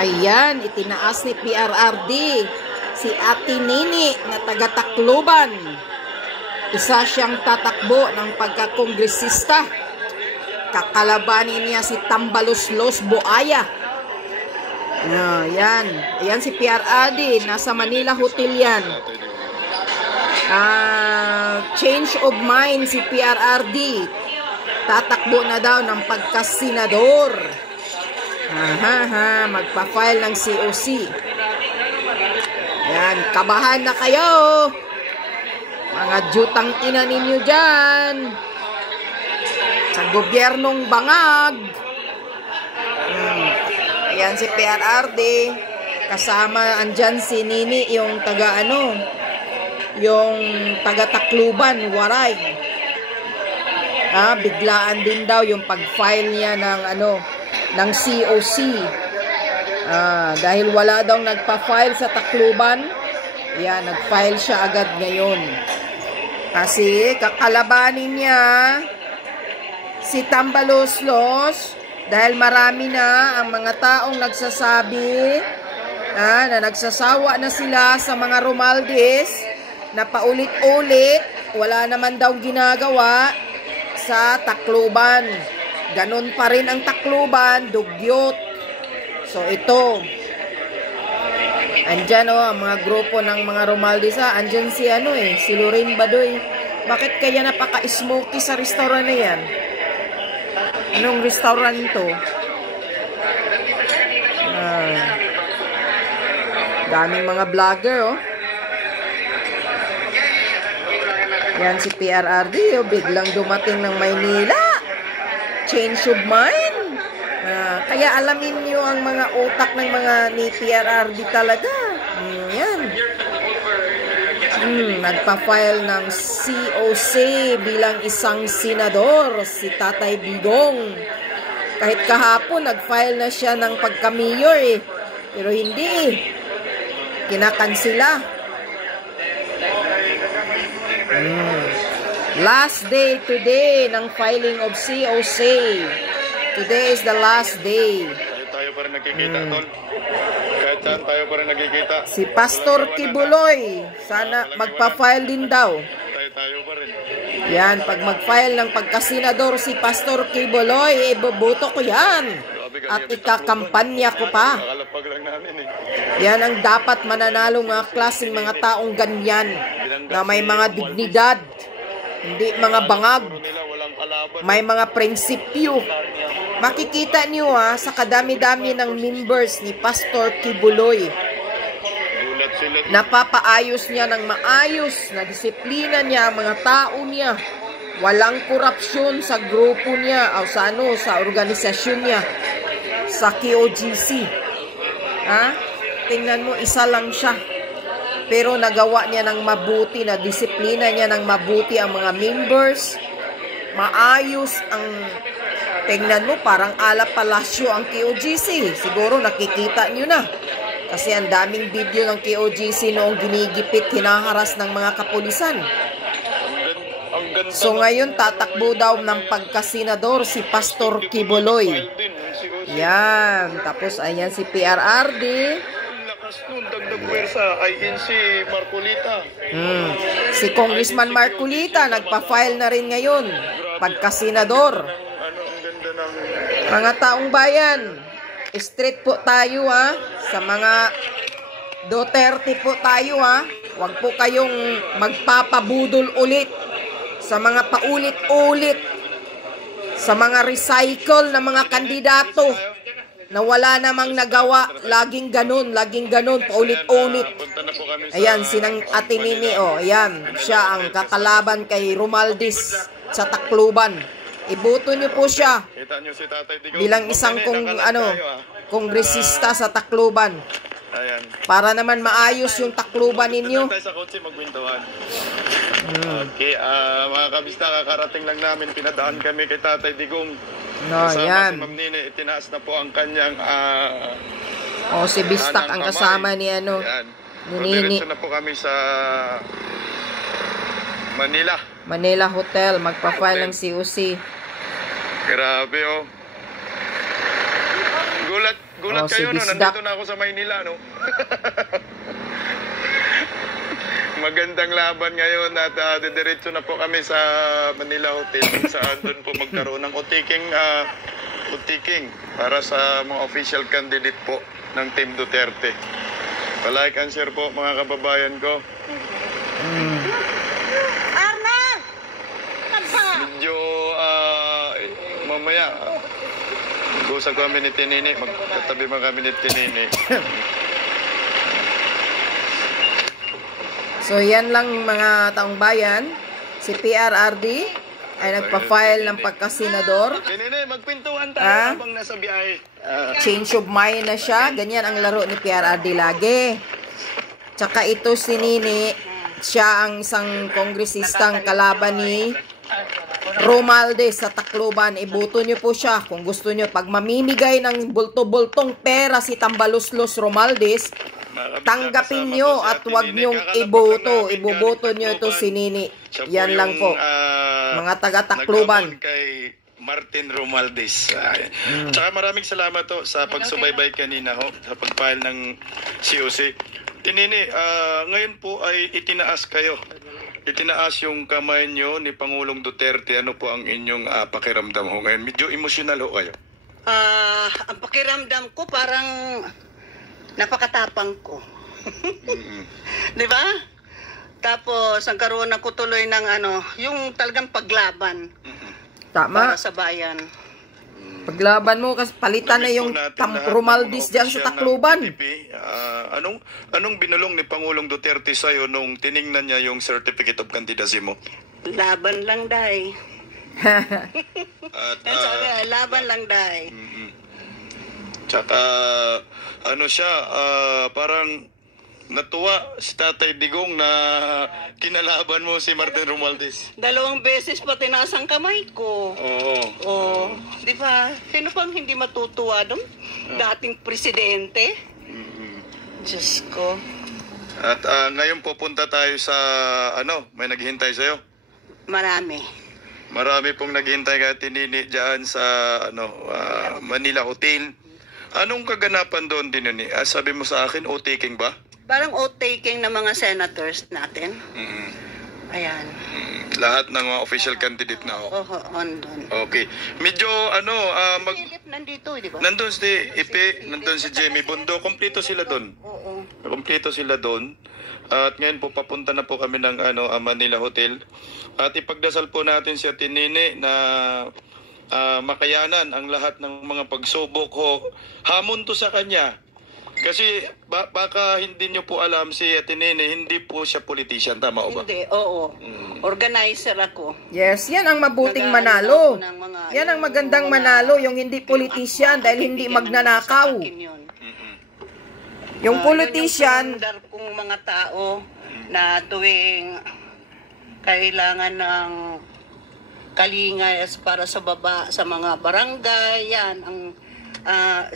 Ayan, itinaas ni PRRD si Ate Nini na taga-Tacloban. Isa siyang tatakbo ng pagkakongresista. Kakalabanin niya si Tambaloslos Buaya. Ayan. Ayan si PRRD. Nasa Manila Hotel yan. Change of mind si PRRD. Tatakbo na daw ng pagkasenador. Magpa-file ng COC. Ayan, kabahan na kayo. Mga jutang ina ninyo dyan. Sa gobyernong bangag. Ayan si PRRD. Kasama andyan si Nini, yung taga yung taga Tacloban, Waray. Biglaan din daw yung pag-file niya ng COC. Dahil wala daw nagpa-file sa Tacloban, ayan, nag-file siya agad ngayon. Kasi kakalabanin niya si Tambaloslos dahil marami na ang mga taong nagsasabi na nagsasawa na sila sa mga Romualdez na paulit-ulit wala naman daw ginagawa sa Tacloban. Ganon pa rin ang Tacloban, dugyot. So ito, andyan ang mga grupo ng mga Romualdez. Andyan si si Lorraine Badoy. Bakit kaya napaka-smoky sa restaurant na yan? Anong restaurant to? Daming mga vlogger, Yan si PRRD, biglang dumating ng Maynila. Change of mind. Kaya alamin nyo ang mga utak ng mga ni PRRD talaga. Yan. Nagpa-file ng COC bilang isang senador, si Tatay Digong. Kahit kahapon, nag-file na siya ng pagka-mayor Pero hindi kinakansila. Last day today ng filing of COC. Today is the last day. Tayo pa rin nakikita, tol. Kahit saan tayo pa rin nakikita. Si Pastor Kibuloy, sana magpa-file din daw. Tayo pa rin. Yan, pag mag-file ng pagkasenador si Pastor Kibuloy, iboboto ko yan. At ikakampanya ko pa. Yan ang dapat mananalo mga klaseng mga taong ganyan. Na may mga dignidad. Hindi mga bangag. May mga prinsipyo. Makikita niyo sa kadami-dami ng members ni Pastor Kibuloy. Napapaayos niya ng maayos na disiplina niya ang mga tao niya. Walang korupsyon sa grupo niya o sa organisasyon niya. Sa KOGC. Tingnan mo, isa lang siya. Pero nagawa niya ng mabuti, na disiplina niya ng mabuti ang mga members. Maayos ang, tingnan mo, parang ala palasyo ang KOGC. Siguro nakikita niyo na. Kasi ang daming video ng KOGC noong ginigipit, hinaharas ng mga kapulisan. So ngayon, tatakbo daw ng pagkasenador si Pastor Kibuloy. Yan. Tapos ayan si PRRD. Dagdag pwersa, INC Marcolita. Si Congressman Marcolita nagpa-file na rin ngayon pagkasenador. Mga taong bayan, straight po tayo sa mga Duterte po tayo Huwag po kayong magpapabudol ulit sa mga paulit-ulit, sa mga recycle na mga kandidato na wala namang nagawa, laging ganun, paulit-ulit. Ayan, sinang Ate Nini, ayan, siya ang kakalaban kay Romualdez sa Tacloban. Iboto niyo po siya bilang isang kongresista sa Tacloban. Para naman maayos yung Tacloban ninyo. Okay, mga kabista, kakarating lang namin, pinadaan kami kay Tatay Digong. Yan. Si Ma'am Nini, itinaas na po ang kanyang si Bistak ang kasama ni Nini. Diretso na po kami sa Manila Hotel, magpa-file ng COC. Grabe Nagulat si kayo no, Bisdak. nandito na ako sa Maynila, no? Magandang laban ngayon at didiretso na po kami sa Manila Hotel kung saan doon po magkaroon ng utiking para sa mga official candidate po ng Team Duterte. Palike and share po mga kababayan ko. Arnel! Medyo mamaya mag-usap kami ni Tinini, magkatabi mga kami ni Tinini. So yan lang mga taong bayan, si PRRD ay nagpa-file ng pagkasenador. Tinini, magpintuan tayo Ah? habang nasa biyahe. Change of mind na siya. Ganyan ang laro ni PRRD lagi. Tsaka ito si Nini, siya ang isang kongresistang kalaban ni Romualdez sa Tacloban. Iboto niyo po siya kung gusto niyo. Pag mamimigay ng bulto-bultong pera si Tambaluslos Romualdez, tanggapin niyo at huwag niyong iboto. Iboboto niyo ito si Nini. Yan lang po. Mga taga-Tacloban. Kay Martin Romualdez. Tsaka maraming salamat to sa pagsubaybay kanina ho, sa pag-file ng COC. Tinini, ngayon po ay itinaas kayo. Itinaas yung kamay nyo ni Pangulong Duterte. Ano po ang inyong pakiramdam ho ngayon? Medyo emosyonal ho kayo. Ang pakiramdam ko parang napakatapang ko. Di ba? Tapos, ang karoon ako tuloy ng yung talagang paglaban Tama. para sa bayan. Paglaban mo, kasi palitan na yung Romualdez dyan sa Tacloban. Anong binulong ni Pangulong Duterte sa'yo nung tiningnan niya yung Certificate of Candidacy mo? Laban lang, day. At, Laban lang, day. Tsaka, parang natuwa si Tatay Digong na kinalaban mo si Martin Romualdez. 2 beses pa tinaas ang kamay ko. Oo. Di ba? Sino pang hindi matutuwa doon? Dating presidente. Diyos ko. At ngayon pupunta tayo sa, may naghihintay sa'yo. Marami. Marami pong naghihintay kay Tinini dyan sa, Manila Hotel. Anong kaganapan doon, Tinini? Sabi mo sa akin, o-taking ba? Parang oath-taking ng mga senators natin. Ayan. Lahat ng mga official candidate na ako. Andun. Okay. Medyo, Philip nandito, di ba? nandun si Ipe, nandun si Jamie Bundo. Kompleto sila doon. Oo. Kompleto sila doon. At ngayon po, papunta na po kami ng Manila Hotel. At ipagdasal po natin si Tinini na makayanan ang lahat ng mga pagsubok ho. Hamon to sa kanya. Kasi baka hindi nyo po alam si Tinini, hindi po siya politician, tama o ba? Hindi, oo. Organizer ako. Yes, yan ang mabuting manalo. Nag-aaral ako ng mga- Yan ang magandang manalo, yung hindi politician dahil hindi magnanakaw. Yung politician, Yung kung mga tao na tuwing kailangan ng kalingas para sa baba, sa mga barangay, yan ang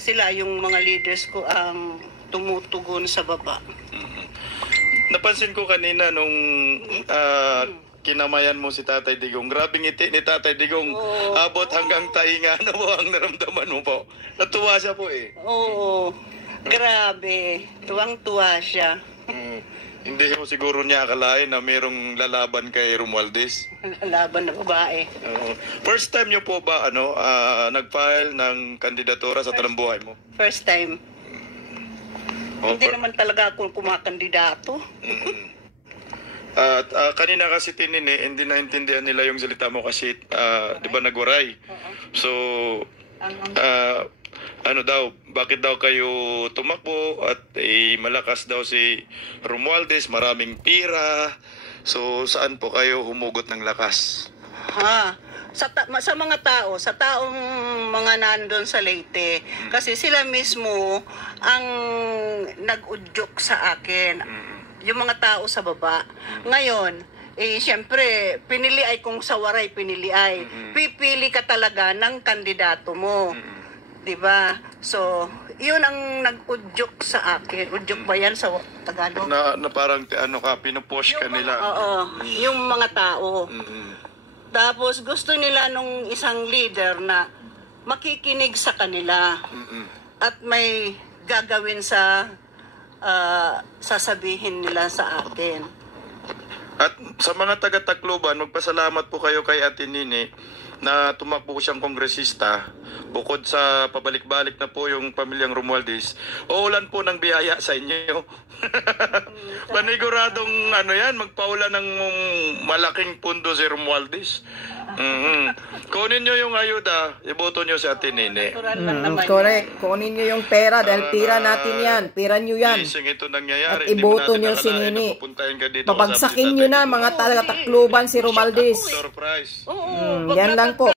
sila yung mga leaders ko ang tumutugon sa baba. Napansin ko kanina nung kinamayan mo si Tatay Digong. Grabing ngiti ni Tatay Digong. Abot hanggang tainga. Ano po ang naramdaman mo po? Natuwa siya po eh. Oo, grabe. Tuwang-tuwa siya. Hindi mo siguro niya akalain na mayroong lalaban kay Romualdez. Laban na babae. First time niyo po ba nag-file ng kandidatura sa talambuhay mo? First time. Hindi naman talaga ako kumakandidato. At kanina kasi Tinini, hindi naintindihan nila yung salita mo kasi, di ba nagwaray? So, bakit daw kayo tumakbo at malakas daw si Romualdez, maraming pira. So, saan po kayo humugot ng lakas? Sa mga tao, sa taong mga nandun sa Leyte. Kasi sila mismo ang nag-udyok sa akin. Yung mga tao sa baba. Ngayon, siyempre, pinili ay kung sa waray pinili ay. Pipili ka talaga ng kandidato mo. Diba? So, yun ang nag-udyok sa akin. Udyok ba yan sa Tagalog? Na parang pinupush ka nila. Oo, yung mga tao. Tapos gusto nila nung isang leader na makikinig sa kanila. at may gagawin sa sasabihin nila sa atin. At sa mga taga-Tacloban, magpasalamat po kayo kay Ate Nini na tumakbo siyang kongresista. Bukod sa pabalik-balik na po yung pamilyang Romualdez, uulan po ng biyaya sa inyo. Paniguradong yan, magpaulan ng malaking pundo si Romualdez. Kunin nyo yung ayuda, iboto nyo si Ate Nini. Correct. Kunin nyo yung pera dahil pira natin yan. Pira nyo yan. Ito nangyayari. At iboto nyo si Nini. Pabagsakin nyo na mga taga-Tacloban si Romualdez. Surprise. Oo, Yan lang po.